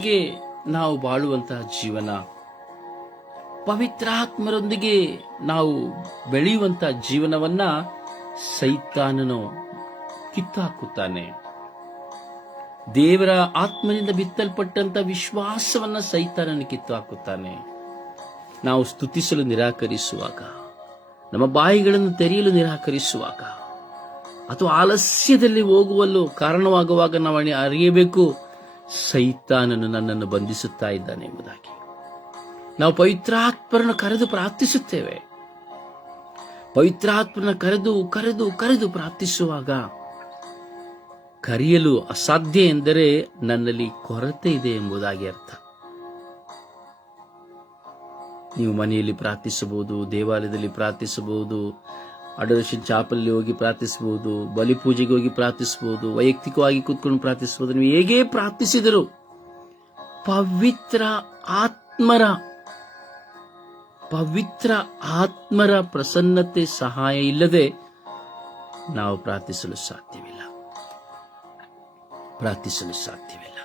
ಗೆ ನಾವು ಬಾಳುವಂತಹ ಜೀವನ, ಪವಿತ್ರಾತ್ಮರೊಂದಿಗೆ ನಾವು ಬೆಳೆಯುವಂತಹ ಜೀವನವನ್ನ ಸೈತಾನನು ಕಿತ್ತಾಕುತ್ತಾನೆ. ದೇವರ ಆತ್ಮನಿಂದ ಬಿತ್ತಲ್ಪಟ್ಟಂತ ವಿಶ್ವಾಸವನ್ನ ಸೈತಾನನು ಕಿತ್ತು ಹಾಕುತ್ತಾನೆ ನಾವು ಸ್ತುತಿಸಲು ನಿರಾಕರಿಸುವಾಗ, ನಮ್ಮ ಬಾಯಿಗಳನ್ನು ತೆರೆಯಲು ನಿರಾಕರಿಸುವಾಗ, ಅಥವಾ ಆಲಸ್ಯದಲ್ಲಿ ಹೋಗುವಲ್ಲೂ ಕಾರಣವಾಗುವಾಗ ನಾವು ಅರಿಯಬೇಕು. ಸೈತಾನನು ನನ್ನನ್ನು ಬಂಧಿಸುತ್ತಾ ಇದ್ದಾನೆ ಎಂಬುದಾಗಿ. ನಾವು ಪವಿತ್ರಾತ್ಮರನ್ನು ಕರೆದು ಪ್ರಾರ್ಥಿಸುತ್ತೇವೆ. ಪವಿತ್ರಾತ್ಮನ ಕರೆದು ಕರೆದು ಕರೆದು ಪ್ರಾರ್ಥಿಸುವಾಗ ಕರೆಯಲು ಅಸಾಧ್ಯ ಎಂದರೆ ನನ್ನಲ್ಲಿ ಕೊರತೆ ಇದೆ ಎಂಬುದಾಗಿ ಅರ್ಥ. ನೀವು ಮನೆಯಲ್ಲಿ ಪ್ರಾರ್ಥಿಸಬಹುದು, ದೇವಾಲಯದಲ್ಲಿ ಪ್ರಾರ್ಥಿಸಬಹುದು ಅಡೋರೇಷನ್ ಚಾಪಲ್ಲಿ ಹೋಗಿ ಪ್ರಾರ್ಥಿಸಬಹುದು, ಬಲಿಪೂಜೆಗೆ ಹೋಗಿ ಪ್ರಾರ್ಥಿಸಬಹುದು, ವೈಯಕ್ತಿಕವಾಗಿ ಕೂತ್ಕೊಂಡು ಪ್ರಾರ್ಥಿಸಬಹುದು. ನೀವು ಹೇಗೆ ಪ್ರಾರ್ಥಿಸಿದರು ಪವಿತ್ರ ಆತ್ಮರ ಪವಿತ್ರ ಆತ್ಮರ ಪ್ರಸನ್ನತೆ ಸಹಾಯ ಇಲ್ಲದೆ ನಾವು ಪ್ರಾರ್ಥಿಸಲು ಸಾಧ್ಯವಿಲ್ಲ. ಪ್ರಾರ್ಥಿಸಲು ಸಾಧ್ಯವಿಲ್ಲ.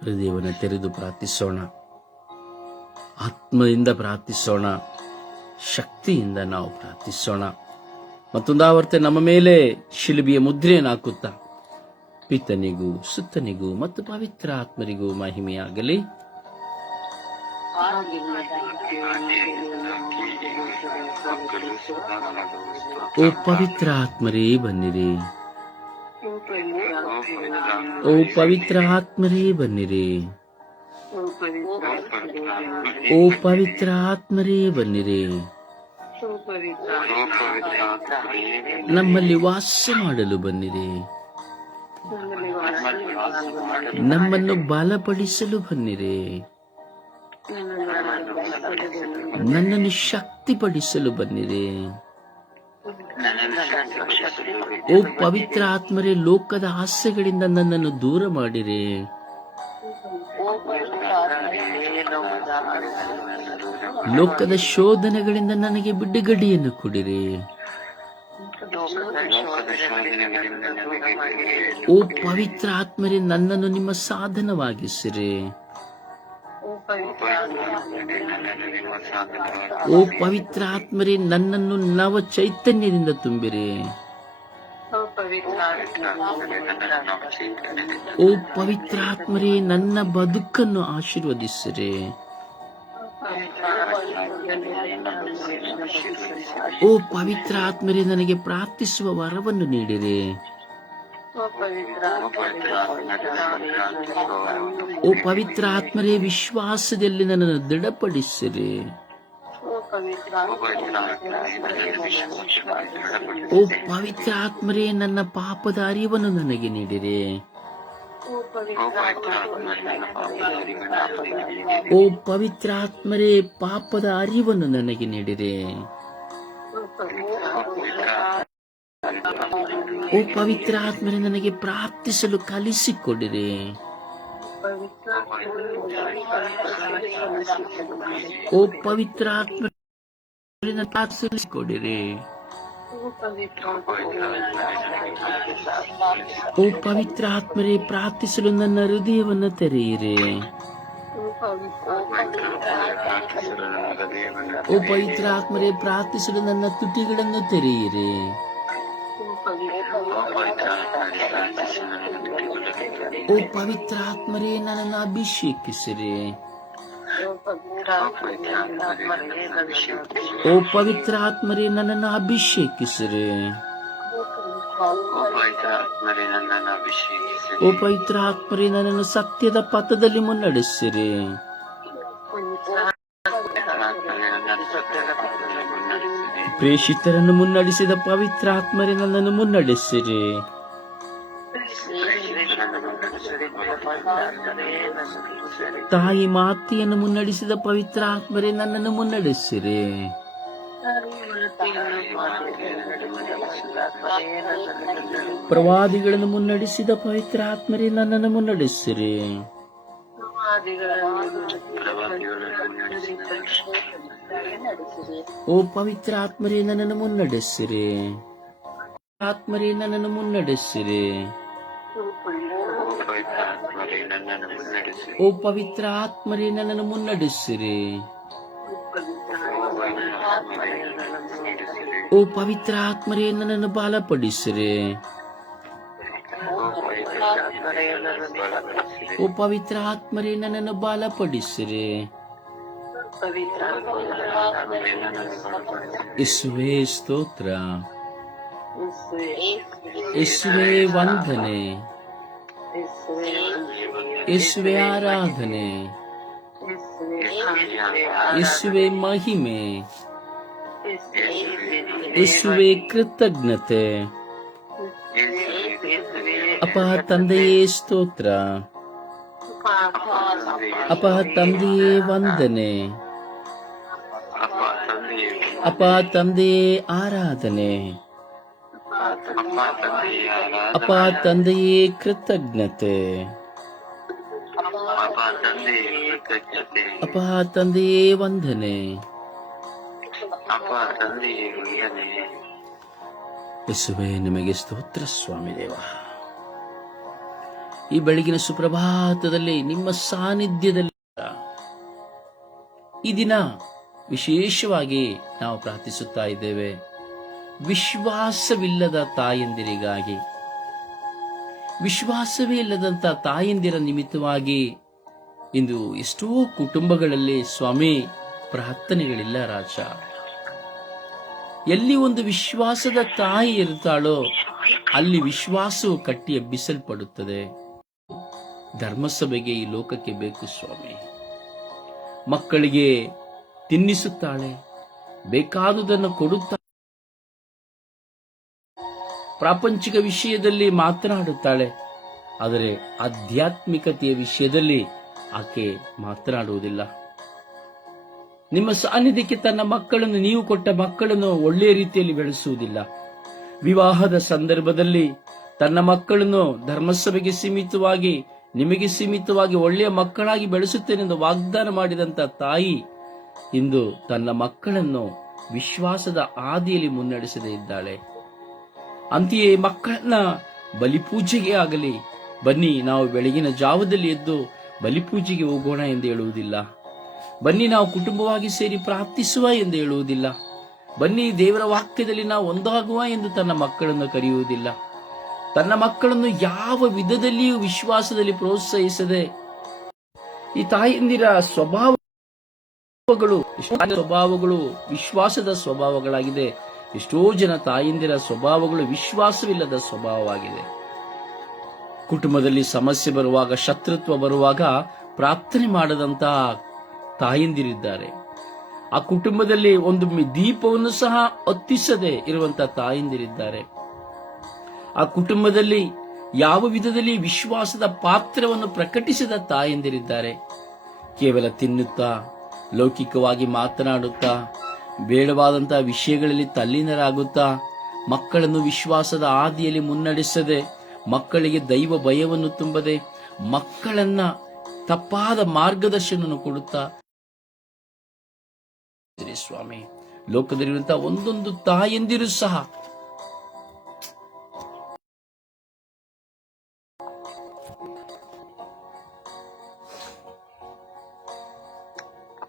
ಹೃದಯವನ್ನು ತೆರೆದು ಪ್ರಾರ್ಥಿಸೋಣ. ಆತ್ಮದಿಂದ ಪ್ರಾರ್ಥಿಸೋಣ. ಶಕ್ತಿಯಿಂದ ನಾವು ಪ್ರಾರ್ಥಿಸೋಣ. ಮತ್ತೊಂದಾವರ್ತೆ ನಮ್ಮ ಮೇಲೆ ಶಿಲುಬಿಯ ಮುದ್ರೆಯನ್ನು ಹಾಕುತ್ತಾ, ಪಿತನಿಗೂ, ಸುತ್ತನಿಗೂ ಮತ್ತು ಪವಿತ್ರ ಆತ್ಮರಿಗೂ ಮಹಿಮೆಯಾಗಲಿ. ಓ ಪವಿತ್ರ ಆತ್ಮರೇ, ಬನ್ನಿರಿ. ಓ ಪವಿತ್ರ ಆತ್ಮರೇ, ಬನ್ನಿರಿ. ಓ ಪವಿತ್ರ ಆತ್ಮರೇ, ಬನ್ನಿರಿ. ನಮ್ಮಲ್ಲಿ ವಾಸ ಮಾಡಲು ಬಂದಿದೆ ನಮ್ಮನ್ನು ಬಲಪಡಿಸಲು ಬಂದಿದೆ ನನ್ನನ್ನು ಶಕ್ತಿಪಡಿಸಲು ಬಂದಿದೆ ಓ ಪವಿತ್ರ ಆತ್ಮರೇ, ಲೋಕದ ಆಸೆಗಳಿಂದ ನನ್ನನ್ನು ದೂರ ಮಾಡಿರಿ. ಲೋಕದ ಶೋಧನೆಗಳಿಂದ ನನಗೆ ಬಿಡುಗಡೆಯನ್ನು ಕೊಡಿರಿ. ಓ ಪವಿತ್ರ ಆತ್ಮರೇ, ನನ್ನನ್ನು ನಿಮ್ಮ ಸಾಧನವಾಗಿಸಿರಿ. ಓ ಪವಿತ್ರ ಆತ್ಮರೇ, ನನ್ನನ್ನು ನವ ಚೈತನ್ಯದಿಂದ ತುಂಬಿರಿ. ಓ ಪವಿತ್ರ ಆತ್ಮರೇ, ನನ್ನ ಬದುಕನ್ನು ಆಶೀರ್ವದಿಸಿರಿ. ಓ ಪವಿತ್ರ ಆತ್ಮರೇ, ನನಗೆ ಪ್ರಾರ್ಥಿಸುವ ವರವನ್ನು ನೀಡಿರಿ. ಓ ಪವಿತ್ರ ಆತ್ಮರೇ, ವಿಶ್ವಾಸದಲ್ಲಿ ನನ್ನನ್ನು ದೃಢಪಡಿಸಿರಿ. ಓ ಪವಿತ್ರ ಆತ್ಮರೇ, ನನ್ನ ಪಾಪದ ಅರಿವನ್ನು ನನಗೆ ನೀಡಿರಿ. ಓ ಪವಿತ್ರಾತ್ಮರೇ, ಪಾಪದ ಅರಿವನ್ನು ನನಗೆ ನೀಡಿರಿ ಓ ಪವಿತ್ರ ಆತ್ಮರೇ ನನಗೆ ಪ್ರಾರ್ಥಿಸಲು ಕಲಿಸಿಕೊಡಿರಿ. ಓ ಪವಿತ್ರ ಆತ್ಮ ಪ್ರಾರ್ಥಿಸಿಕೊಡಿರಿ ಓ ಪವಿತ್ರ ಆತ್ಮರೇ, ಪ್ರಾರ್ಥಿಸಲು ನನ್ನ ಹೃದಯವನ್ನು ತೆರೆಯಿರಿ. ಓ ಪವಿತ್ರ ಆತ್ಮರೇ, ಪ್ರಾರ್ಥಿಸಲು ನನ್ನ ತುಟಿಗಳನ್ನು ತೆರೆಯಿರಿ. ಓ ಪವಿತ್ರ ಆತ್ಮರೇ, ನನ್ನನ್ನು ಅಭಿಷೇಕಿಸಿರಿ. ಓ ಪವಿತ್ರ ಆತ್ಮರೇ ನನ್ನನ್ನು ಅಭಿಷೇಕಿಸಿರಿ. ಓ ಪವಿತ್ರ ಆತ್ಮರೇ ನನ್ನನ್ನು ಸತ್ಯದ ಪಥದಲ್ಲಿ ಮುನ್ನಡೆಸಿರಿ. ಪ್ರೇಷಿತರನ್ನು ಮುನ್ನಡೆಸಿದ ಪವಿತ್ರ ಆತ್ಮರೇ ನನ್ನನ್ನು ಮುನ್ನಡೆಸಿರಿ. ತಾಯಿ ಮಾತೆಯನ್ನು ಮುನ್ನಡೆಸಿದ ಪವಿತ್ರ ಆತ್ಮರೇ ನನ್ನನ್ನು ಮುನ್ನಡೆಸಿರಿ. ಪ್ರವಾದಿಗಳನ್ನು ಮುನ್ನಡೆಸಿದ ಪವಿತ್ರ ಆತ್ಮರೇ ನನ್ನನ್ನು ಮುನ್ನಡೆಸಿರಿ. ಓ ಪವಿತ್ರ ಆತ್ಮರೇ ನನ್ನನ್ನು ಮುನ್ನಡೆಸಿರಿ. ಆತ್ಮರೇ ನನ್ನನ್ನು ಮುನ್ನಡೆಸಿರಿ. ಓ ಪವಿತ್ರ ಆತ್ಮರೇ ನನ್ನನ್ನು ಮುನ್ನಡೆಸಿರಿ. ಓ ಪವಿತ್ರ ಆತ್ಮರೇ ನನ್ನನ್ನು ಬಾಲಪಡಿಸಿರಿ. ಓ ಪವಿತ್ರ ಆತ್ಮರೇ ನನ್ನನ್ನು ಬಾಲಪಡಿಸಿರಿ. ಇಸುವೆ ಸ್ತೋತ್ರ. ಇಸುವೆ ವಂದನೆ. ಇಸುವೆ ಆರಾಧನೆ ಇಸುವೆ ಮಹಿಮೆ ಇಸುವೆ ಕೃತಜ್ಞತೆ ಅಪ ತಂದೆಯೇ ಸ್ತೋತ್ರ ಅಪ ತಂದೆಯೇ ವಂದನೆ ಅಪ್ಪ ತಂದೆಯೇ ಅಪ ತಂದೆಯೇ ಆರಾಧನೆ ಅಪ್ಪ ತಂದೆಯಾದ ಅಪ ತಂದೆಯೇ ಕೃತಜ್ಞತೆ ಅಪ್ಪ ತಂದೆಯೇ ವಂದನೆ. ಯೇಸುವೆ ನಿಮಗೆ ಸ್ತೋತ್ರ ಸ್ವಾಮಿ ದೇವ. ಈ ಬೆಳಗಿನ ಸುಪ್ರಭಾತದಲ್ಲಿ ನಿಮ್ಮ ಸಾನ್ನಿಧ್ಯದಲ್ಲಿ ಈ ದಿನ ವಿಶೇಷವಾಗಿ ನಾವು ಪ್ರಾರ್ಥಿಸುತ್ತಾ ಇದ್ದೇವೆ. ವಿಶ್ವಾಸವಿಲ್ಲದ ತಾಯಂದಿರಿಗಾಗಿ ವಿಶ್ವಾಸವೇ ಇಲ್ಲದಂತ ತಾಯಂದಿರ ನಿಮಿತ್ತವಾಗಿ ಇಂದು ಎಷ್ಟೋ ಕುಟುಂಬಗಳಲ್ಲಿ ಸ್ವಾಮಿ ಪ್ರಾರ್ಥನೆಗಳಿಲ್ಲ ರಾಜ. ಎಲ್ಲಿ ಒಂದು ವಿಶ್ವಾಸದ ತಾಯಿ ಇರುತ್ತಾಳೋ ಅಲ್ಲಿ ವಿಶ್ವಾಸವು ಕಟ್ಟಿ ಎಬ್ಬಿಸಲ್ಪಡುತ್ತದೆ ಧರ್ಮಸಭೆಗೆ ಈ ಲೋಕಕ್ಕೆ ಬೇಕು ಸ್ವಾಮಿ. ಮಕ್ಕಳಿಗೆ ತಿನ್ನಿಸುತ್ತಾಳೆ, ಬೇಕಾದುದನ್ನು ಕೊಡುತ್ತಾಳೆ ಪ್ರಾಪಂಚಿಕ ವಿಷಯದಲ್ಲಿ ಮಾತನಾಡುತ್ತಾಳೆ, ಆದರೆ ಆಧ್ಯಾತ್ಮಿಕತೆಯ ವಿಷಯದಲ್ಲಿ ಆಕೆ ಮಾತನಾಡುವುದಿಲ್ಲ. ನಿಮ್ಮ ಸಾನ್ನಿಧ್ಯಕ್ಕೆ ತನ್ನ ಮಕ್ಕಳನ್ನು, ನೀವು ಕೊಟ್ಟ ಮಕ್ಕಳನ್ನು ಒಳ್ಳೆಯ ರೀತಿಯಲ್ಲಿ ಬೆಳೆಸುವುದಿಲ್ಲ. ವಿವಾಹದ ಸಂದರ್ಭದಲ್ಲಿ ತನ್ನ ಮಕ್ಕಳನ್ನು ಧರ್ಮಸಭೆಗೆ ಸೀಮಿತವಾಗಿ, ನಿಮಗೆ ಸೀಮಿತವಾಗಿ ಒಳ್ಳೆಯ ಮಕ್ಕಳಾಗಿ ಬೆಳೆಸುತ್ತೇನೆಂದು ವಾಗ್ದಾನ ಮಾಡಿದಂತ ತಾಯಿ ಇಂದು ತನ್ನ ಮಕ್ಕಳನ್ನು ವಿಶ್ವಾಸದ ಆದಿಯಲ್ಲಿ ಮುನ್ನಡೆಸದೇ ಇದ್ದಾಳೆ. ಅಂತೆಯೇ ಮಕ್ಕಳನ್ನ ಬಲಿಪೂಜೆಗೆ ಆಗಲಿ, ಬನ್ನಿ ನಾವು ಬೆಳಗಿನ ಜಾವದಲ್ಲಿ ಎದ್ದು ಬಲಿಪೂಜೆಗೆ ಹೋಗೋಣ ಎಂದು ಹೇಳುವುದಿಲ್ಲ. ಬನ್ನಿ ನಾವು ಕುಟುಂಬವಾಗಿ ಸೇರಿ ಪ್ರಾರ್ಥಿಸುವ ಎಂದು ಹೇಳುವುದಿಲ್ಲ. ಬನ್ನಿ ದೇವರ ವಾಕ್ಯದಲ್ಲಿ ನಾವು ಒಂದಾಗುವ ಎಂದು ತನ್ನ ಮಕ್ಕಳನ್ನು ಕರೆಯುವುದಿಲ್ಲ. ತನ್ನ ಮಕ್ಕಳನ್ನು ಯಾವ ವಿಧದಲ್ಲಿಯೂ ವಿಶ್ವಾಸದಲ್ಲಿ ಪ್ರೋತ್ಸಾಹಿಸದೆ ಈ ತಾಯಂದಿರ ಸ್ವಭಾವಗಳು ಸ್ವಭಾವಗಳು ವಿಶ್ವಾಸದ ಸ್ವಭಾವಗಳಾಗಿದೆ. ಎಷ್ಟೋ ಜನ ತಾಯಂದಿರ ಸ್ವಭಾವಗಳು ವಿಶ್ವಾಸವಿಲ್ಲದ ಸ್ವಭಾವವಾಗಿದೆ. ಕುಟುಂಬದಲ್ಲಿ ಸಮಸ್ಯೆ ಬರುವಾಗ, ಶತ್ರುತ್ವ ಬರುವಾಗ ಪ್ರಾರ್ಥನೆ ಮಾಡದಂತಹ ತಾಯಂದಿರಿದ್ದಾರೆ. ಆ ಕುಟುಂಬದಲ್ಲಿ ಒಂದು ದೀಪವನ್ನು ಸಹ ಹೊತ್ತಿಸದೆ ಇರುವಂತಹ ತಾಯಂದಿರಿದ್ದಾರೆ. ಆ ಕುಟುಂಬದಲ್ಲಿ ಯಾವ ವಿಧದಲ್ಲಿ ವಿಶ್ವಾಸದ ಪಾತ್ರವನ್ನು ಪ್ರಕಟಿಸಿದ ತಾಯಂದಿರಿದ್ದಾರೆ. ಕೇವಲ ತಿನ್ನುತ್ತಾ, ಲೌಕಿಕವಾಗಿ ಮಾತನಾಡುತ್ತಾ, ಬೇಡವಾದಂತಹ ವಿಷಯಗಳಲ್ಲಿ ತಲ್ಲೀನರಾಗುತ್ತಾ, ಮಕ್ಕಳನ್ನು ವಿಶ್ವಾಸದ ಹಾದಿಯಲ್ಲಿ ಮುನ್ನಡೆಸದೆ ಮಕ್ಕಳಿಗೆ ದೈವ ಭಯವನ್ನು ತುಂಬದೆ ಮಕ್ಕಳನ್ನ ತಪ್ಪಾದ ಮಾರ್ಗದರ್ಶನವನ್ನು ಕೊಡುತ್ತಾ ಸ್ವಾಮಿ. ಲೋಕದಲ್ಲಿರುವಂತಹ ಒಂದೊಂದು ತಾಯಂದಿರು ಸಹ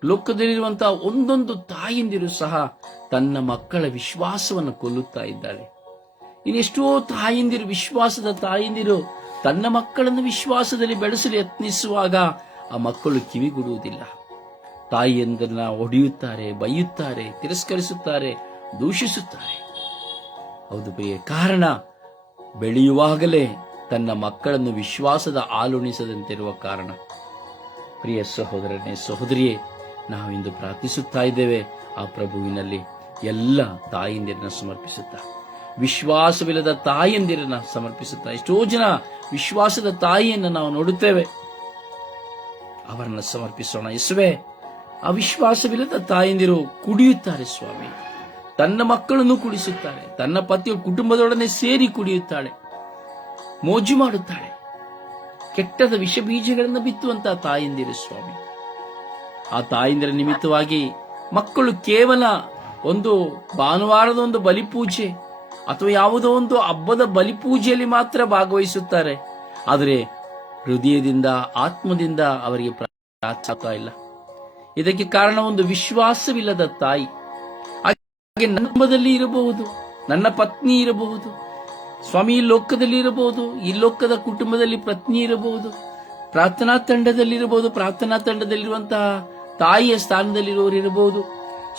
ಲೋಕದಲ್ಲಿರುವಂತಹ ಒಂದೊಂದು ತಾಯಂದಿರು ಸಹ ತನ್ನ ಮಕ್ಕಳ ವಿಶ್ವಾಸವನ್ನು ಕೊಲ್ಲುತ್ತಾ ಇದ್ದಾಳೆ ಇನ್ನೆಷ್ಟೋ ತಾಯಿಂದಿರು, ವಿಶ್ವಾಸದ ತಾಯಿಂದಿರು, ತನ್ನ ಮಕ್ಕಳನ್ನು ವಿಶ್ವಾಸದಲ್ಲಿ ಬೆಳೆಸಲು ಯತ್ನಿಸುವಾಗ ಆ ಮಕ್ಕಳು ಕಿವಿಗುಡುವುದಿಲ್ಲ ತಾಯಿಯಂದನ್ನ ಹೊಡೆಯುತ್ತಾರೆ, ಬೈಯುತ್ತಾರೆ, ತಿರಸ್ಕರಿಸುತ್ತಾರೆ, ದೂಷಿಸುತ್ತಾರೆ. ಹೌದು ಪ್ರಿಯ, ಕಾರಣ ಬೆಳೆಯುವಾಗಲೇ ತನ್ನ ಮಕ್ಕಳನ್ನು ವಿಶ್ವಾಸದ ಆಲುಣಿಸದಂತಿರುವ ಕಾರಣ. ಪ್ರಿಯ ಸಹೋದರನೇ, ಸಹೋದರಿಯೇ, ನಾವಿಂದು ಪ್ರಾರ್ಥಿಸುತ್ತಾ ಇದ್ದೇವೆ. ಆ ಪ್ರಭುವಿನಲ್ಲಿ ಎಲ್ಲ ತಾಯಿಂದಿರನ್ನ ಸಮರ್ಪಿಸುತ್ತಾ. ವಿಶ್ವಾಸವಿಲ್ಲದ ತಾಯಿಯಂದಿರನ್ನ ಸಮರ್ಪಿಸುತ್ತಾ ಎಷ್ಟೋ ಜನ ವಿಶ್ವಾಸದ ತಾಯಿಯನ್ನು ನಾವು ನೋಡುತ್ತೇವೆ. ಅವರನ್ನ ಸಮರ್ಪಿಸೋಣ ಇಸುವೆ ಅವಿಶ್ವಾಸವಿಲ್ಲದ ತಾಯಂದಿರು ಕುಡಿಯುತ್ತಾರೆ ಸ್ವಾಮಿ. ತನ್ನ ಮಕ್ಕಳನ್ನು ಕುಡಿಸುತ್ತಾರೆ. ತನ್ನ ಪತಿಯ ಕುಟುಂಬದೊಡನೆ ಸೇರಿ ಕುಡಿಯುತ್ತಾಳೆ. ಮೋಜು ಮಾಡುತ್ತಾಳೆ. ಕೆಟ್ಟದ ವಿಷ ಬೀಜಗಳನ್ನು ಬಿತ್ತುವಂತಹ ತಾಯಂದಿರು ಸ್ವಾಮಿ. ಆ ತಾಯಂದಿರ ನಿಮಿತ್ತವಾಗಿ ಮಕ್ಕಳು ಕೇವಲ ಒಂದು ಭಾನುವಾರದ ಒಂದು ಬಲಿಪೂಜೆ ಅಥವಾ ಯಾವುದೋ ಒಂದು ಹಬ್ಬದ ಬಲಿಪೂಜೆಯಲ್ಲಿ ಮಾತ್ರ ಭಾಗವಹಿಸುತ್ತಾರೆ. ಆದರೆ ಹೃದಯದಿಂದ, ಆತ್ಮದಿಂದ ಅವರಿಗೆ ಇಲ್ಲ. ಇದಕ್ಕೆ ಕಾರಣ ಒಂದು ವಿಶ್ವಾಸವಿಲ್ಲದ ತಾಯಿ. ಹಾಗೆ ನನ್ನ ಕುಟುಂಬದಲ್ಲಿ ಇರಬಹುದು, ನನ್ನ ಪತ್ನಿ ಇರಬಹುದು, ಸ್ವಾಮಿ ಲೋಕದಲ್ಲಿ ಇರಬಹುದು, ಈ ಲೋಕದ ಕುಟುಂಬದಲ್ಲಿ ಪತ್ನಿ ಇರಬಹುದು, ಪ್ರಾರ್ಥನಾ ತಂಡದಲ್ಲಿರಬಹುದು ಪ್ರಾರ್ಥನಾ ತಂಡದಲ್ಲಿರುವಂತಹ ತಾಯಿಯ ಸ್ಥಾನದಲ್ಲಿರುವವರು ಇರಬಹುದು.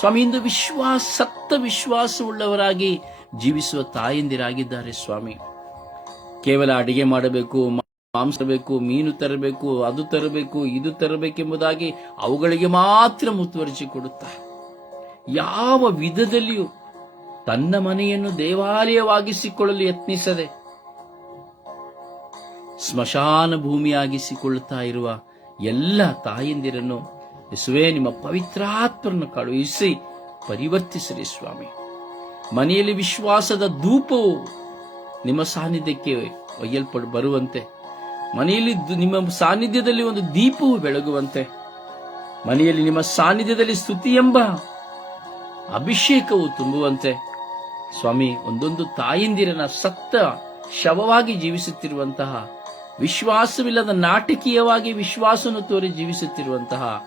ಸ್ವಾಮಿ, ಇಂದು ವಿಶ್ವಾಸ ಸತ್ತ ವಿಶ್ವಾಸವುಳ್ಳವರಾಗಿ ಜೀವಿಸುವ ತಾಯಂದಿರಾಗಿದ್ದಾರೆ ಸ್ವಾಮಿ. ಕೇವಲ ಅಡಿಗೆ ಮಾಡಬೇಕು ಮಾಂಸ ಬೇಕು ಮೀನು ತರಬೇಕು, ಅದು ತರಬೇಕು, ಇದು ತರಬೇಕೆಂಬುದಾಗಿ ಅವುಗಳಿಗೆ ಮಾತ್ರ ಮುತುವರ್ಜಿ ಕೊಡುತ್ತಾರೆ. ಯಾವ ವಿಧದಲ್ಲಿಯೂ ತನ್ನ ಮನೆಯನ್ನು ದೇವಾಲಯವಾಗಿಸಿಕೊಳ್ಳಲು ಯತ್ನಿಸದೆ, ಸ್ಮಶಾನ ಭೂಮಿಯಾಗಿಸಿಕೊಳ್ಳುತ್ತಾ ಇರುವ ಎಲ್ಲ ತಾಯಂದಿರನ್ನು ಯಸುವೆ ನಿಮ್ಮ ಪವಿತ್ರಾತ್ಮರನ್ನು ಕಳುಹಿಸಿ ಪರಿವರ್ತಿಸಲಿ ಸ್ವಾಮಿ. ಮನೆಯಲ್ಲಿ ವಿಶ್ವಾಸದ ಧೂಪವು ನಿಮ್ಮ ಸಾನ್ನಿಧ್ಯಕ್ಕೆ ಒಯ್ಯಲ್ಪಡ್, ಬರುವಂತೆ. ಮನೆಯಲ್ಲಿ ನಿಮ್ಮ ಸಾನ್ನಿಧ್ಯದಲ್ಲಿ ಒಂದು ದೀಪವು ಬೆಳಗುವಂತೆ. ಮನೆಯಲ್ಲಿ ನಿಮ್ಮ ಸಾನ್ನಿಧ್ಯದಲ್ಲಿ ಸ್ತುತಿ ಎಂಬ ಅಭಿಷೇಕವು ತುಂಬುವಂತೆ. ಸ್ವಾಮಿ, ಒಂದೊಂದು ತಾಯಂದಿರನ ಸತ್ತ ಶವವಾಗಿ ಜೀವಿಸುತ್ತಿರುವಂತಹ, ವಿಶ್ವಾಸವಿಲ್ಲದ ನಾಟಕೀಯವಾಗಿ ವಿಶ್ವಾಸವನ್ನು ತೋರಿ ಜೀವಿಸುತ್ತಿರುವಂತಹ,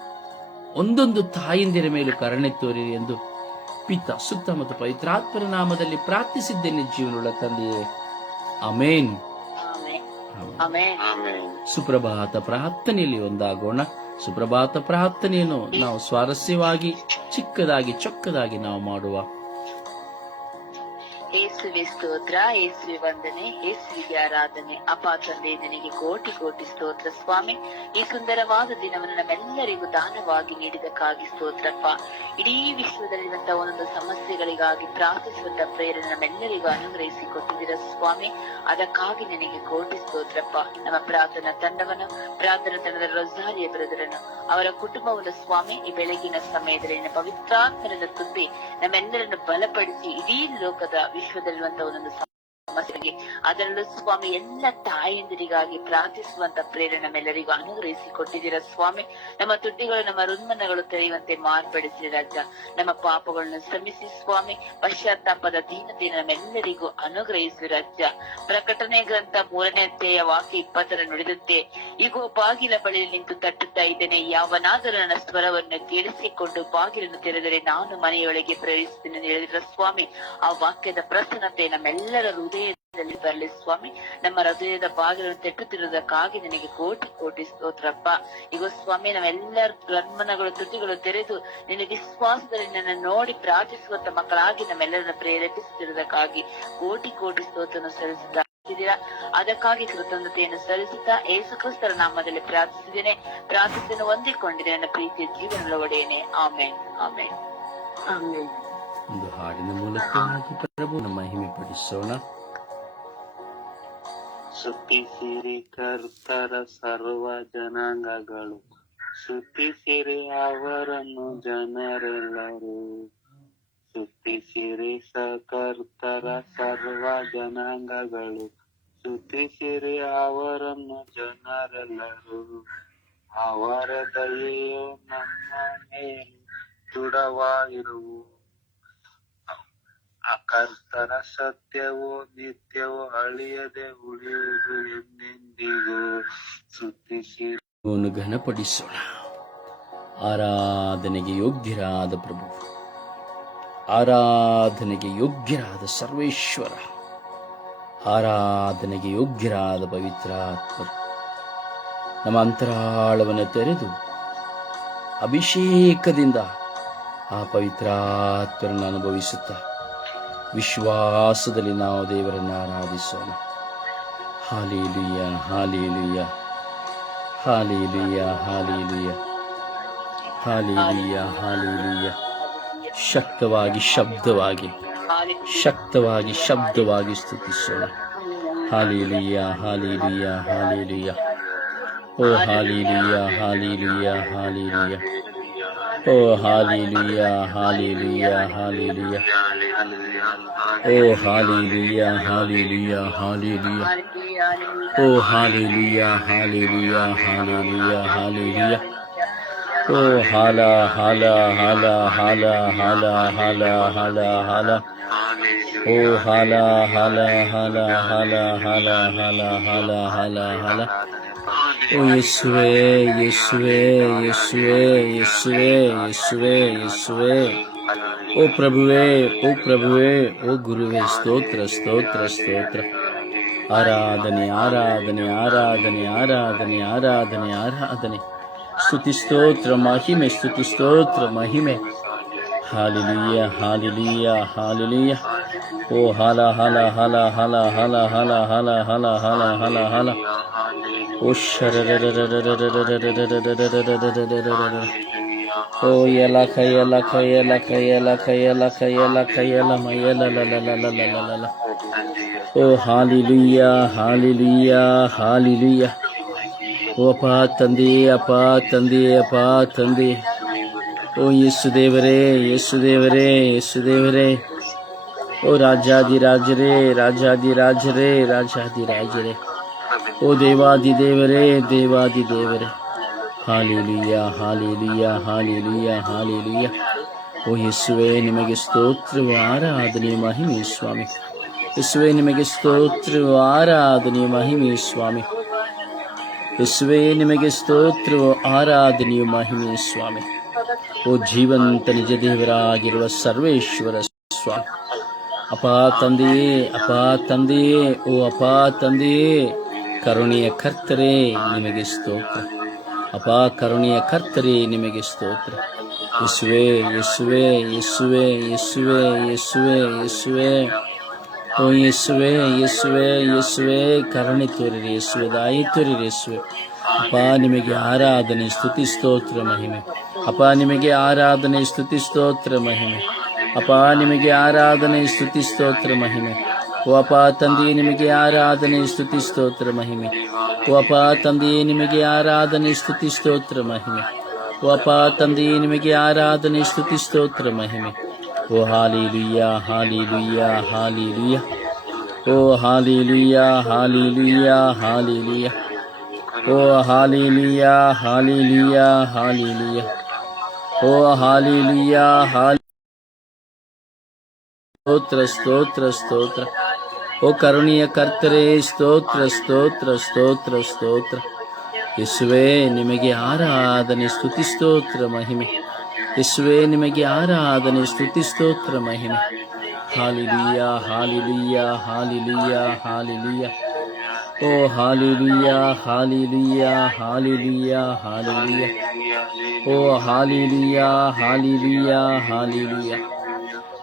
ಒಂದೊಂದು ತಾಯಂದಿರ ಮೇಲೆ ಕರುಣೆ ತೋರಿರಿ ಎಂದು ಪಿತ ಸುತ್ತ ಮತ್ತು ಪವಿತ್ರಾತ್ಮರ ನಾಮದಲ್ಲಿ ಪ್ರಾರ್ಥಿಸಿದ್ದೇನೆ ಜೀವನವುಳ್ಳ ತಂದೆಯೇ. ಅಮೇನ್ ಸುಪ್ರಭಾತ ಪ್ರಾರ್ಥನೆಯಲ್ಲಿ ಒಂದಾಗೋಣ. ಸುಪ್ರಭಾತ ಪ್ರಾರ್ಥನೆಯನ್ನು ನಾವು ಸ್ವಾರಸ್ಯವಾಗಿ ಚಿಕ್ಕದಾಗಿ ಚೊಕ್ಕದಾಗಿ ನಾವು ಮಾಡುವ ಯೇಸುವೆ ಸ್ತೋತ್ರ ಯೇಸುವೆ ವಂದನೆ ಯೇಸುವಿಗೆ ಆರಾಧನೆ. ಅಪಾ ತಂದೆ, ನಿನಗೆ ಕೋಟಿ ಕೋಟಿ ಸ್ತೋತ್ರ ಸ್ವಾಮಿ. ಈ ಸುಂದರವಾದ ದಿನವನ್ನು ನಮ್ಮೆಲ್ಲರಿಗೂ ದಾನವಾಗಿ ನೀಡಿದಕ್ಕಾಗಿ ಸ್ತೋತ್ರಪ್ಪ. ಇಡೀ ವಿಶ್ವದಲ್ಲಿರುವಂತಹ ಒಂದೊಂದು ಸಮಸ್ಯೆಗಳಿಗಾಗಿ ಪ್ರಾರ್ಥಿಸುವಂತಹ ಪ್ರೇರಣೆ ನಮ್ಮೆಲ್ಲರಿಗೂ ಅನುಗ್ರಹಿಸಿ ಕೊಟ್ಟಿದ್ದೀರ ಸ್ವಾಮಿ. ಅದಕ್ಕಾಗಿ ನಿನಗೆ ಕೋಟಿ ಸ್ತೋತ್ರಪ್ಪ. ನಮ್ಮ ಪ್ರಾರ್ಥನಾ ತಂಡವನ್ನು, ಪ್ರಾರ್ಥನಾ ತಂಡದ ರೊಜಾರಿಯ ಬ್ರದರನ್ನು, ಅವರ ಕುಟುಂಬವನ್ನು ಸ್ವಾಮಿ, ಈ ಬೆಳಗಿನ ಸಮಯದಲ್ಲಿ ಪವಿತ್ರಾತ್ಮರನ್ನು ತುಂಬಿ ನಮ್ಮೆಲ್ಲರನ್ನು ಬಲಪಡಿಸಿ ಇಡೀ ಲೋಕದ ವಿಶ್ವದಲ್ಲಿರುವಂತಹ ಒಂದೊಂದು ಸಮಸ್ಯೆಗೆ ಅದರಲ್ಲೂ ಸ್ವಾಮಿ ಎಲ್ಲ ತಾಯಂದಿರಿಗಾಗಿ ಪ್ರಾರ್ಥಿಸುವಂತ ಪ್ರೇರಣೆ ನಮ್ಮೆಲ್ಲರಿಗೂ ಅನುಗ್ರಹಿಸಿ ಕೊಟ್ಟಿದ್ದೀರ ಸ್ವಾಮಿ. ನಮ್ಮ ತುಟ್ಟಿಗಳು ನಮ್ಮ ರುನ್ಮನಗಳು ತೆರೆಯುವಂತೆ ಮಾರ್ಪಡಿಸಿ ರಾಜ ನಮ್ಮ ಪಾಪಗಳನ್ನು ಶ್ರಮಿಸಿ ಸ್ವಾಮಿ. ಪಶ್ಚಾತ್ತಾಪದ ದೀನತೆ ನಮ್ಮೆಲ್ಲರಿಗೂ ಅನುಗ್ರಹಿಸಿ ರಾಜ್ಯ. ಪ್ರಕಟಣೆ ಗ್ರಂಥ ಮೂರನೇ ಅಧ್ಯಾಯ ವಾಕ್ಯ ಇಪ್ಪತ್ತರ ನುಡಿದಂತೆ ಈಗೋ ಬಾಗಿಲ ಬಳಿ ನಿಂತು ತಟ್ಟುತ್ತಾ ಇದ್ದೇನೆ. ಯಾವನಾದರೂ ನನ್ನ ಸ್ವರವನ್ನು ಕೇಳಿಸಿಕೊಂಡು ಬಾಗಿಲನ್ನು ತೆರೆದರೆ ನಾನು ಮನೆಯೊಳಗೆ ಪ್ರವೇಶಿಸುತ್ತೇನೆ ಹೇಳಿದ್ರ ಸ್ವಾಮಿ. ಆ ವಾಕ್ಯದ ಪ್ರಸನ್ನತೆ ನಮ್ಮೆಲ್ಲರ ಹೃದಯದಲ್ಲಿ ಬರಲಿ ಸ್ವಾಮಿ. ನಮ್ಮ ಹೃದಯದ ಬಾಗಿಲನ್ನು ತೆಟ್ಟುತ್ತಿರುವುದಕ್ಕಾಗಿ ನಿನಗೆ ಕೋಟಿ ಕೋಟಿ ಸ್ತೋತ್ರಪ್ಪ. ಈಗ ಸ್ವಾಮಿ ನಾವೆಲ್ಲರ ಗರ್ಮನಗಳು ತುಟಿಗಳು ತೆರೆದು ನಿನ್ನ ವಿಶ್ವಾಸದಲ್ಲಿ ನನ್ನ ನೋಡಿ ಪ್ರಾರ್ಥಿಸುವಂತ ಮಕ್ಕಳಾಗಿ ನಮ್ಮೆಲ್ಲರನ್ನು ಪ್ರೇರೇಪಿಸುತ್ತಿರುವುದಕ್ಕಾಗಿ ಕೋಟಿ ಕೋಟಿ ಸ್ತೋತ್ರವನ್ನು ಸಲ್ಲಿಸಿದ ಇದ್ದೀರಾ? ಅದಕ್ಕಾಗಿ ಕೃತಜ್ಞತೆಯನ್ನು ಸಲ್ಲಿಸುತ್ತಾ ಏಸು ಕ್ರಿಸ್ತರ ನಾಮದಲ್ಲಿ ಪ್ರಾರ್ಥಿಸಿದ್ದೇನೆ. ಪ್ರಾರ್ಥಿಸಿದನ್ನು ಹೊಂದಿಕೊಂಡಿದೆ ನನ್ನ ಪ್ರೀತಿಯ ಜೀವನದ ಒಡೆಯನೆ ಆಮೇನ್. ಆಮೇನ್. ಆಮೇನ್. ಒಂದು ಹಾಡಿನ ಮೂಲಕ ಪ್ರಭು ನಮ್ಮ ಮಹಿಮೆ ಪಡಿಸೋಣ ಸುತ್ತಿಸಿರಿ ಕರ್ತರ ಸರ್ವ ಜನಾಂಗಗಳು ಸುತ್ತಿಸಿರಿ ಅವರನ್ನು ಜನರೆಲ್ಲರೂ. ಸುತ್ತಿಸಿರಿ ಸಕರ್ತರ ಸರ್ವ ಜನಾಂಗಗಳು ಸುತ್ತಿಸಿರಿ ಅವರನ್ನು ಜನರೆಲ್ಲರೂ. ಅವರ ದಯೆಯು ನಮ್ಮ ಮೇಲೆ ದೃಢವಾಗಿರುವು ಆ ಸತ್ಯವೋ ಸತ್ಯವು ನಿತ್ಯವು ಅಳಿಯದೆ ಉಳಿಯುವುದು ಎಂದೆಂದಿಗೂ ಸುತ್ತಿಸಿ ಅವನು ಘನಪಡಿಸೋಣ. ಆರಾಧನೆಗೆ ಯೋಗ್ಯರಾದ ಪ್ರಭು. ಆರಾಧನೆಗೆ ಯೋಗ್ಯರಾದ ಸರ್ವೇಶ್ವರ. ಆರಾಧನೆಗೆ ಯೋಗ್ಯರಾದ ಪವಿತ್ರಾತ್ಮರು ನಮ್ಮ ಅಂತರಾಳವನ್ನು ತೆರೆದು ಅಭಿಷೇಕದಿಂದ ಆ ಪವಿತ್ರಾತ್ಮರನ್ನು ಅನುಭವಿಸುತ್ತಾ ವಿಶ್ವಾಸದಲ್ಲಿ ನಾವು ದೇವರನ್ನು ಆರಾಧಿಸೋಣ. Hallelujah hallelujah hallelujah hallelujah hallelujah hallelujah. ಶಕ್ತವಾಗಿ, ಶಬ್ದವಾಗಿ ಶಕ್ತವಾಗಿ, ಶಬ್ದವಾಗಿ ಸ್ತುತಿಸೋಣ. Hallelujah hallelujah hallelujah. ಓ hallelujah hallelujah hallelujah. Oh, hallelujah, hallelujah, hallelujah. Oh, hallelujah, hallelujah, hallelujah. Oh, hallelujah, hallelujah, hallelujah, hallelujah. Oh, hala, hala, hala, hala, hala, hala, hala, hala. Oh, hala, hala, hala, hala, hala, hala, hala, hala, hala. ओ यीशुवे यीशुवे यीशुवे यीशुवे यीशुवे यीशुवे ओ प्रभुवे ओ प्रभुवे ओ गुरुवे स्तोत्र स्तोत्र स्तोत्र आराधने आराधने आराधने आराधने आराधने आराधने स्तुति स्तोत्र महिमे स्तुति स्तोत्र महिमे हालिलिया हालिलिया हालिलिया ओ हाला हाला हाला हाला हाला हाला हाला हाला हाला हाला हाला Oh yela kayela kayela kayela kayela kayela kayela mayela la la la la la la la la. Oh hallelujah hallelujah hallelujah. ஓ அப்பா தந்தி அப்பா தந்தி அப்பா தந்தி ஓ இயேசு தேவரே இயேசு தேவரே இயேசு தேவரே ஓ ராஜாதி ராஜரே ராஜாதி ராஜரே ராஜாதி ராஜரே ಓ ದೇವಾದಿ ದೇವರೇ ದೇವಾದಿ ದೇವರೇ. ಹಾಲಿಲಿಯ ಹಾಲಿಲಿಯ ಹಾಲಿಲಿಯ ಹಾಲಿಲಿಯ. ಓ ಯೇಸುವೆ, ನಿಮಗೆ ಸ್ತೋತ್ರವು ಆರಾಧನೆ ಮಹಿಮೆ, ಸ್ವಾಮಿ. ಯೇಸುವೆ, ನಿಮಗೆ ಸ್ತೋತ್ರವು ಆರಾಧನೆ ಮಹಿಮೆ, ಸ್ವಾಮಿ. ಯೇಸುವೆ, ನಿಮಗೆ ಸ್ತೋತ್ರ ಆರಾಧನೆಯು ಮಹಿಮೆ, ಸ್ವಾಮಿ. ಓ ಜೀವಂತ ನಿಜ ದೇವರಾಗಿರುವ ಸರ್ವೇಶ್ವರ ಸ್ವಾಮಿ. ಅಪಾ ತಂದೆಯೇ ಅಪಾ ತಂದೆಯೇ, ಓ ಅಪಾ ತಂದೆಯೇ. ಕರುಣೆಯ ಕರ್ತರೇ, ನಿಮಗೆ ಸ್ತೋತ್ರ. ಅಪ ಕರುಣೆಯ ಕರ್ತರೇ, ನಿಮಗೆ ಸ್ತೋತ್ರ. ಯೇಸುವೆ ಯೇಸುವೆ ಯೇಸುವೆ ಯೇಸುವೆ ಯೇಸುವೆ ಯೇಸುವೆ. ಓ ಯೇಸುವೆ ಯೇಸುವೆ ಯೇಸುವೆ. ಕರುಣೆ ತೋರಿರಿ ಯೇಸುವೆ, ದಾಯಿ ತೋರಿರಿ ಯೇಸುವೆ. ಅಪ್ಪ ನಿಮಗೆ ಆರಾಧನೆ, ಸ್ತುತಿ, ಸ್ತೋತ್ರ, ಮಹಿಮೆ. ಅಪ್ಪ ನಿಮಗೆ ಆರಾಧನೆ, ಸ್ತುತಿ, ಸ್ತೋತ್ರ, ಮಹಿಮೆ. ಅಪ್ಪ ನಿಮಗೆ ಆರಾಧನೆ, ಸ್ತುತಿ, ಸ್ತೋತ್ರ, ಮಹಿಮೆ. ಓಪ ತಂದೆಯೇ ನಿಮಗೆ ಆರಾಧನೆ ಸ್ತುತಿ ಸ್ತೋತ್ರ ಮಹಿಮೆ ಓಪ ತಂದೆಯೇ ನಿಮಗೆ ಆರಾಧನೆ ಸ್ತುತಿ ಸ್ತೋತ್ರ ಮಹಿಮೆ ಓಪ ತಂದೆಯೇ ನಿಮಗೆ ಆರಾಧನೆ ಸ್ತುತಿ ಸ್ತೋತ್ರ ಮಹಿಮೆ ಓ ಹಾಲಿ ಲುಯ್ಯ ಹಾಲಿ ಲುಯ್ಯ ಹಾಲಿ ಲುಯ್ಯ ಓ ಹಾಲಿ ಲುಯ್ಯ ಹಾಲಿ ಲುಯ್ಯ ಹಾಲಿ ಲುಯ್ಯ ಓ ಹಾಲಿ ಲುಯ್ಯ ಹಾಲಿ ಲುಯ್ಯ ಹಾಲಿ ಲುಯ್ಯ ಓ ಹಾಲಿ ಲುಯ್ಯ ಹಾಲಿ ಸ್ತೋತ್ರ ಸ್ತೋತ್ರ ಸ್ತೋತ್ರ ओ करुणीय ಕರ್ತರೆ ಸ್ತೋತ್ರ ಸ್ತೋತ್ರ ಸ್ತೋತ್ರ ಸ್ತೋತ್ರ ಯೇಸುವೆ ನಿಮಗೆ ಆರಾಧನೆ ಸ್ತುತಿ ಸ್ತೋತ್ರ ಮಹಿಮೆ ಯೇಸುವೆ ನಿಮಗೆ ಆರಾಧನೆ ಸ್ತುತಿ ಸ್ತೋತ್ರ ಮಹಿಮೆ ಹಾಲಿಲಿಯ ಹಾಲಿಲಿಯ ಹಾಲಿಲಿಯ ಹಾಲಿಲಿಯ ಓ ಹಾಲಿಲಿಯ ಹಾಲಿಲಿಯ ಹಾಲಿಲಿಯ ಹಾಲಿಲಿಯ ಓ ಹಾಲಿಲಿಯ ಹಾಲಿಲಿಯ ಹಾಲಿಲಿಯ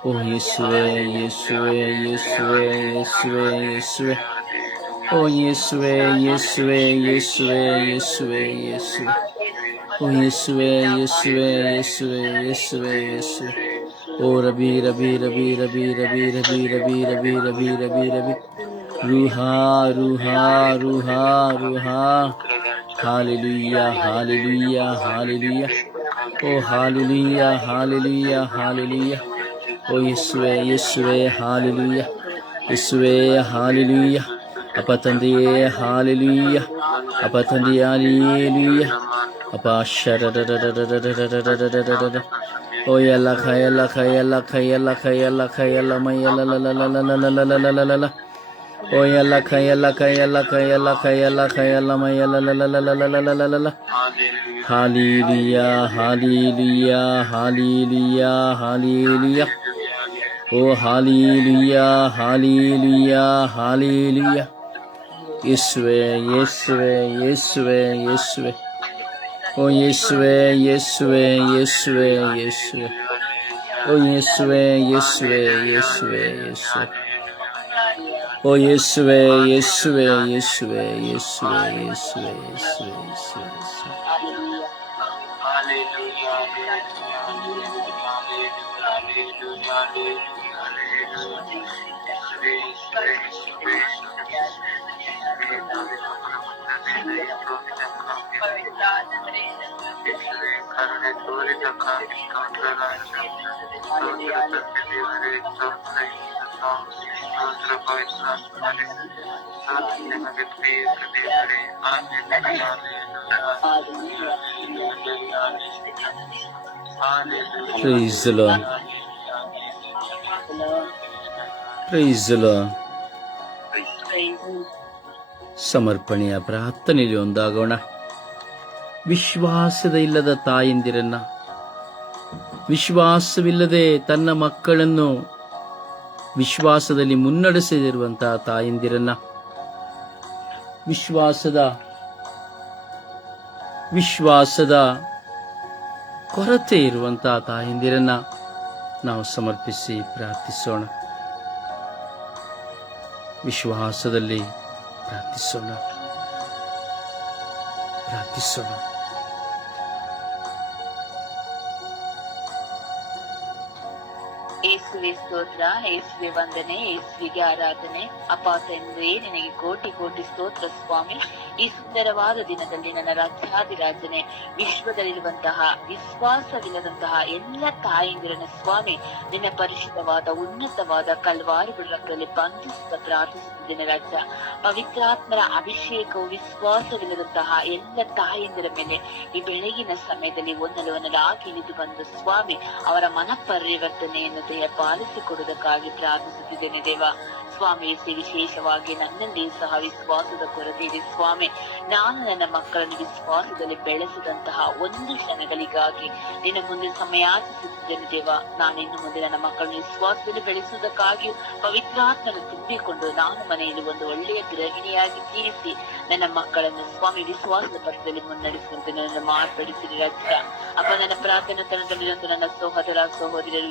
ಓ ಯೇಸುವೆ ಯೇಸುವೆ ಯೇಸುವೆ ಯೇಸುವೆ ಯೇಸುವೆ ಓ ಯೇಸುವೆ ಯೇಸುವೆ ಯೇಸುವೆ ಯೇಸುವೆ ಯೇಸುವೆ ಓ ಯೇಸುವೆ ಯೇಸುವೆ ಯೇಸುವೆ ಯೇಸುವೆ ಯೇಸುವೆ ಓ ರಬಿ ರಬಿ ರಬಿ ರಬಿ ರಬಿ ರಬಿ ರಬಿ ರಬಿ ರಬಿ ರಬಿ ರಬಿ ರುಹಾ ರುಹಾ ರುಹಾ ರುಹಾ ಹಾಲಿಲುಯ್ಯ ಹಾಲಿಲುಯ್ಯ ಹಾಲಿಲುಯ್ಯ ಓ ಹಾಲಿಲುಯ್ಯ ಹಾಲಿಲುಯ್ಯ ಹಾಲಿಲುಯ್ಯ ഓ യേശുവേ യേശുവേ ഹാലലൂയ യേശുവേ ഹാലലൂയ അപ്പ തന്തിയെ ഹാലലൂയ അപ്പ തന്തിയാലൂയ അപ്പ ഓ എല്ല ഖയല്ല ഖയല്ല ഖയല്ല ഖയല്ല ഖയല്ല മയല ഓ എല്ല ഖയല്ല ഖയല്ല ഖയല്ല ഖയല്ല ഖയല്ല മയല ഹാലീലിയ ഹാലീലിയ ഹാലീലിയ ഹാലീലിയ ಎಲ್ಲ ಖ ಎಲ್ಲ ಖ ಎಲ್ಲ ಖ ಎಲ್ಲ ಖ ಎಲ್ಲ ಮೈ ಎಲ್ಲ ಲಲಲಲಲಲಲಲಲಲ. ಹಾಲಿಲಿಯ ಹಾಲಿಲಿಯ ಹಾಲಿಲಿಯ ಹಾಲಿಲಿಯ ಓ ಹಾಲಿಲಿಯ ಹಾಲಿಲಿಯ ಹಾಲಿಲಿಯ ಯೇಸುವೆ ಯೇಸುವೆ ಯೇಸುವೆ ಯೇಸುವೆ ಓ ಯೇಸುವೆ ಯೇಸುವೆ हरे Praise the Lord. Praise the Lord. ಒಂದಾಗೋಣ ವಿಶ್ವಾಸದ ಇಲ್ಲದ ತಾಯಂದಿರನ್ನ, ವಿಶ್ವಾಸವಿಲ್ಲದೆ ತನ್ನ ಮಕ್ಕಳನ್ನು ವಿಶ್ವಾಸದಲ್ಲಿ ಮುನ್ನಡೆಸದಿರುವಂತಹ ತಾಯಂದಿರನ್ನ, ವಿಶ್ವಾಸದ ವಿಶ್ವಾಸದ ಕೊರತೆ ಇರುವಂತಹ ತಾಯಂದಿರನ್ನ ನಾವು ಸಮರ್ಪಿಸಿ ಪ್ರಾರ್ಥಿಸೋಣ. ವಿಶ್ವಾಸದಲ್ಲಿ ಪ್ರಾರ್ಥಿಸೋಣ. ಪ್ರಾರ್ಥಿಸೋಣ. ಯೇಸುವೆ ಸ್ತೋತ್ರ ಏಸುವೆ ವಂದನೆ ಏಸುವಿಗೆ ಆರಾಧನೆ. ಅಪ್ಪ, ತಂದೆ, ನಿನಗೆ ಕೋಟಿ ಕೋಟಿ ಸ್ತೋತ್ರ, ಸ್ವಾಮಿ. ಈ ಸುಂದರವಾದ ದಿನದಲ್ಲಿ ನನ್ನ ರಾಜ್ಯಾಧಿರಾಜನೆ, ವಿಶ್ವದಲ್ಲಿರುವಂತಹ, ವಿಶ್ವಾಸವಿಲ್ಲದಂತಹ ಎಲ್ಲ ತಾಯಂದಿರನ್ನ ಸ್ವಾಮಿ, ನಿನ್ನ ಪರಿಶುದ್ಧವಾದ, ಉನ್ನತವಾದ ಕಲ್ವಾರುಗಳ ರಕ್ತದಲ್ಲಿ ಬಂಧಿಸುತ್ತ ಪ್ರಾರ್ಥಿಸುತ್ತಿದ್ದೇನೆ ರಾಜ್ಯ. ಪವಿತ್ರಾತ್ಮರ ಅಭಿಷೇಕವು ವಿಶ್ವಾಸವಿಲ್ಲದಂತಹ ಎಲ್ಲ ತಾಯಂದಿರ ಮೇಲೆ ಈ ಬೆಳಗಿನ ಸಮಯದಲ್ಲಿ ಒಂದಲು ಒಂದಲಾಗಿ ಇಳಿದು ಬಂದ ಸ್ವಾಮಿ, ಅವರ ಮನ ಪರಿವರ್ತನೆಯನ್ನು ದಯ ಪಾಲಿಸಿಕೊಡುವುದಕ್ಕಾಗಿ ಪ್ರಾರ್ಥಿಸುತ್ತಿದ್ದೇನೆ ದೇವ. ಸ್ವಾಮಿ ವಿಶೇಷವಾಗಿ ನನ್ನಲ್ಲಿ ಸಹ ವಿಶ್ವಾಸದ ಕೊರತೆ ಇದೆ ಸ್ವಾಮಿ. ನಾನು ನನ್ನ ಮಕ್ಕಳನ್ನು ವಿಶ್ವಾಸದಲ್ಲಿ ಬೆಳೆಸಿದಂತಹ ಒಂದು ಕ್ಷಣಗಳಿಗಾಗಿ ನಿನ್ನ ಮುಂದೆ ಸಮಯಾಚಿಸುತ್ತಿದ್ದೇನೆ ದೇವ. ನಾನು ಇನ್ನು ಮುಂದೆ ನನ್ನ ಮಕ್ಕಳನ್ನು ವಿಶ್ವಾಸದಲ್ಲಿ ಬೆಳೆಸುವುದಕ್ಕಾಗಿ ಪವಿತ್ರಾತ್ಮನ ತುಂಬಿಕೊಂಡು ನಾನು ಮನೆಯಲ್ಲಿ ಒಂದು ಒಳ್ಳೆಯ ಗೃಹಿಣಿಯಾಗಿ ಜೀವಿಸಿ ನನ್ನ ಮಕ್ಕಳನ್ನು ಸ್ವಾಮಿ ವಿಶ್ವಾಸದ ಪಥದಲ್ಲಿ ಮುನ್ನಡೆಸುವಂತೆ ನನ್ನ ಮಾರ್ಪಡಿಸಿರಿ ರಕ್ಷ ಅಪ್ಪ, ನನ್ನ ಪ್ರಾರ್ಥನಾ ತನದಲ್ಲಿ ನನ್ನ ಸಹೋದರ ಸಹೋದರರು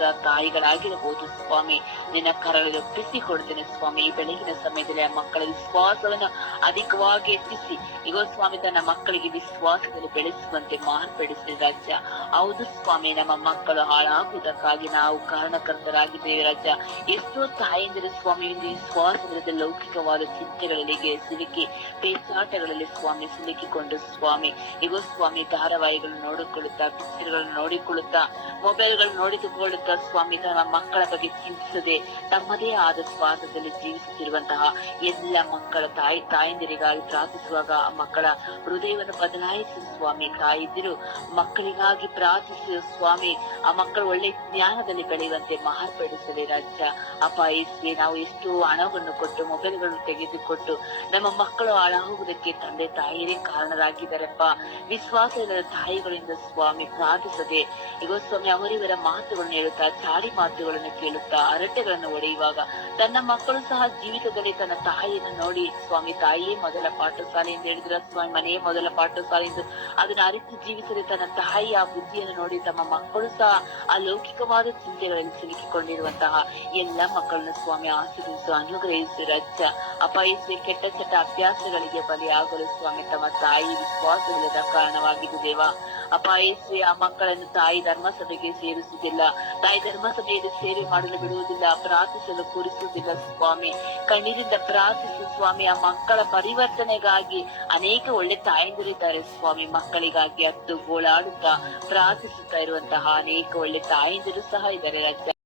ವಿಶ್ವಾಸದ ತಾಯಿಗಳಾಗಿರಬಹುದು ಸ್ವಾಮಿ. ನಿನ್ನ ಕರಗಳಲ್ಲಿ ಒಪ್ಪಿಸಿಕೊಡ್ತೇನೆ ಸ್ವಾಮಿ. ಈ ಬೆಳಗಿನ ಸಮಯದಲ್ಲಿ ಆ ಮಕ್ಕಳ ವಿಶ್ವಾಸವನ್ನು ಅಧಿಕವಾಗಿ ಹೆಚ್ಚಿಸಿ. ಇಗೋ ಸ್ವಾಮಿ, ತನ್ನ ಮಕ್ಕಳಿಗೆ ವಿಶ್ವಾಸದಲ್ಲಿ ಬೆಳೆಸುವಂತೆ ಮಾರ್ಪಡಿಸಿದ ರಾಜ್ಯ. ಹೌದು ಸ್ವಾಮಿ, ನಮ್ಮ ಮಕ್ಕಳು ಹಾಳಾಗುವುದಕ್ಕಾಗಿ ನಾವು ಕಾರಣಕರ್ತರಾಗಿದ್ದೇವೆ ರಾಜ್ಯ. ಎಷ್ಟೋ ತಾಯಂದಿರು ಸ್ವಾಮಿ ಒಂದು ಲೌಕಿಕವಾದ ಚಿಂತೆಗಳಿಗೆ ಸಿಲುಕಿ ಪೇಚಾಟಗಳಲ್ಲಿ ಸ್ವಾಮಿ ಸಿಲುಕಿಕೊಂಡು ಸ್ವಾಮಿ. ಇಗೋ ಸ್ವಾಮಿ ಧಾರಾವಾಹಿಗಳನ್ನು ನೋಡಿಕೊಳ್ಳುತ್ತಾ ಪಿಕ್ಚರ್ಗಳನ್ನು ನೋಡಿಕೊಳ್ಳುತ್ತಾ ಮೊಬೈಲ್ಗಳನ್ನು ನೋಡಿಕೊಳ್ಳುತ್ತಾ ಸ್ವಾಮಿ ತಮ್ಮ ಮಕ್ಕಳ ಬಗ್ಗೆ ಚಿಂತಿಸದೆ ತಮ್ಮದೇ ಆದ ಸ್ವಾರ್ಥದಲ್ಲಿ ಜೀವಿಸುತ್ತಿರುವಂತಹ ಎಲ್ಲ ಮಕ್ಕಳ ತಾಯಿ, ತಾಯಂದಿರಿಗಾಗಿ ಪ್ರಾರ್ಥಿಸುವಾಗ ಆ ಮಕ್ಕಳ ಹೃದಯವನ್ನು ಬದಲಾಯಿಸಿ ಸ್ವಾಮಿ ತಾಯಿದ್ದರು. ಮಕ್ಕಳಿಗಾಗಿ ಪ್ರಾರ್ಥಿಸುವ ಸ್ವಾಮಿ ಆ ಮಕ್ಕಳು ಒಳ್ಳೆ ಜ್ಞಾನದಲ್ಲಿ ಬೆಳೆಯುವಂತೆ ಮಹಾರ್ಪಡಿಸಲಿ ರಾಜ್ಯ ಅಪ್ಪ ಇಸ್ವಿ ನಾವು ಎಷ್ಟು ಹಣವನ್ನು ಕೊಟ್ಟು, ಮೊಬೈಲ್ಗಳನ್ನು ತೆಗೆದುಕೊಟ್ಟು ನಮ್ಮ ಮಕ್ಕಳು ಹಾಳಾಗುವುದಕ್ಕೆ ತಂದೆ, ತಾಯಿಯರೇ ಕಾರಣರಾಗಿದ್ದಾರಪ್ಪ ವಿಶ್ವಾಸ ಇಲ್ಲದ ತಾಯಿಗಳಿಂದ ಸ್ವಾಮಿ ಪ್ರಾರ್ಥಿಸದೆ ಈಗ ಸ್ವಾಮಿ, ಅವರಿವರ ಮಾತುಗಳನ್ನು ಹೇಳುತ್ತಾ ಚಾಡಿ ಮಾತುಗಳನ್ನು ಕೇಳುತ್ತಾ ಅರಟೆಗಳನ್ನು ಒಡೆಯುವಾಗ ತನ್ನ ಮಕ್ಕಳು ಸಹ ಜೀವಿತದಲ್ಲಿ ತನ್ನ ತಾಯಿಯನ್ನು ನೋಡಿ, ಸ್ವಾಮಿ, ತಾಯಿಯೇ ಮೊದಲ ಪಾಠಶಾಲೆ ಎಂದು ಹೇಳಿದ್ರ. ಸ್ವಾಮಿ, ಮನೆಯೇ ಮೊದಲ ಪಾಠಶಾಲೆ ಎಂದು ಅದನ್ನು ಅರಿತು ಜೀವಿಸದೆ ತನ್ನ ತಾಯಿ ಆ ಬುದ್ಧಿಯನ್ನು ನೋಡಿ ತಮ್ಮ ಮಕ್ಕಳು ಸಹ ಅಲೌಕಿಕವಾದ ಲೌಕಿಕವಾದ ಚಿಂತೆಗಳಲ್ಲಿ ಸಿಲುಕಿಕೊಂಡಿರುವಂತಹ ಎಲ್ಲ ಮಕ್ಕಳನ್ನು ಸ್ವಾಮಿ ಆಶೀರ್ವಿಸು, ಅನುಗ್ರಹಿಸಿ ರಜ್ಜ ಅಪಾಯಿಸಿ ಕೆಟ್ಟ ಚಟ ಅಭ್ಯಾಸಗಳಿಗೆ ಬಲಿಯಾಗಲು ಸ್ವಾಮಿ ತಮ್ಮ ತಾಯಿ ವಿಶ್ವಾಸವಿಲ್ಲದ ಕಾರಣವಾಗಿದೆ ದೇವ. ಅಪಾಯಿಸಿ ಆ ಮಕ್ಕಳನ್ನು ತಾಯಿ ಧರ್ಮಸಭೆಗೆ ಸೇರಿಸುವುದಿಲ್ಲ. ತಾಯಿ ಧರ್ಮಸಭೆಯಲ್ಲಿ ಸೇವೆ ಮಾಡಲು ಬಿಡುವುದಿಲ್ಲ, ಪ್ರಾರ್ಥಿಸಲು ಕೂರಿಸುವುದಿಲ್ಲ ಸ್ವಾಮಿ. ಕಣ್ಣೀರಿಂದ ಪ್ರಾರ್ಥಿಸು ಸ್ವಾಮಿ, ಆ ಮಕ್ಕಳ ಪರಿವರ್ತನೆಗಾಗಿ ಅನೇಕ ಒಳ್ಳೆ ತಾಯಂದಿರಿದ್ದಾರೆ ಸ್ವಾಮಿ. ಮಕ್ಕಳಿಗಾಗಿ ಹತ್ತು ಗೋಳಾಡುತ್ತಾ ಪ್ರಾರ್ಥಿಸುತ್ತಾ ಇರುವಂತಹ ಅನೇಕ ಒಳ್ಳೆ ತಾಯಂದಿರು ಸಹ ಇದ್ದಾರೆ.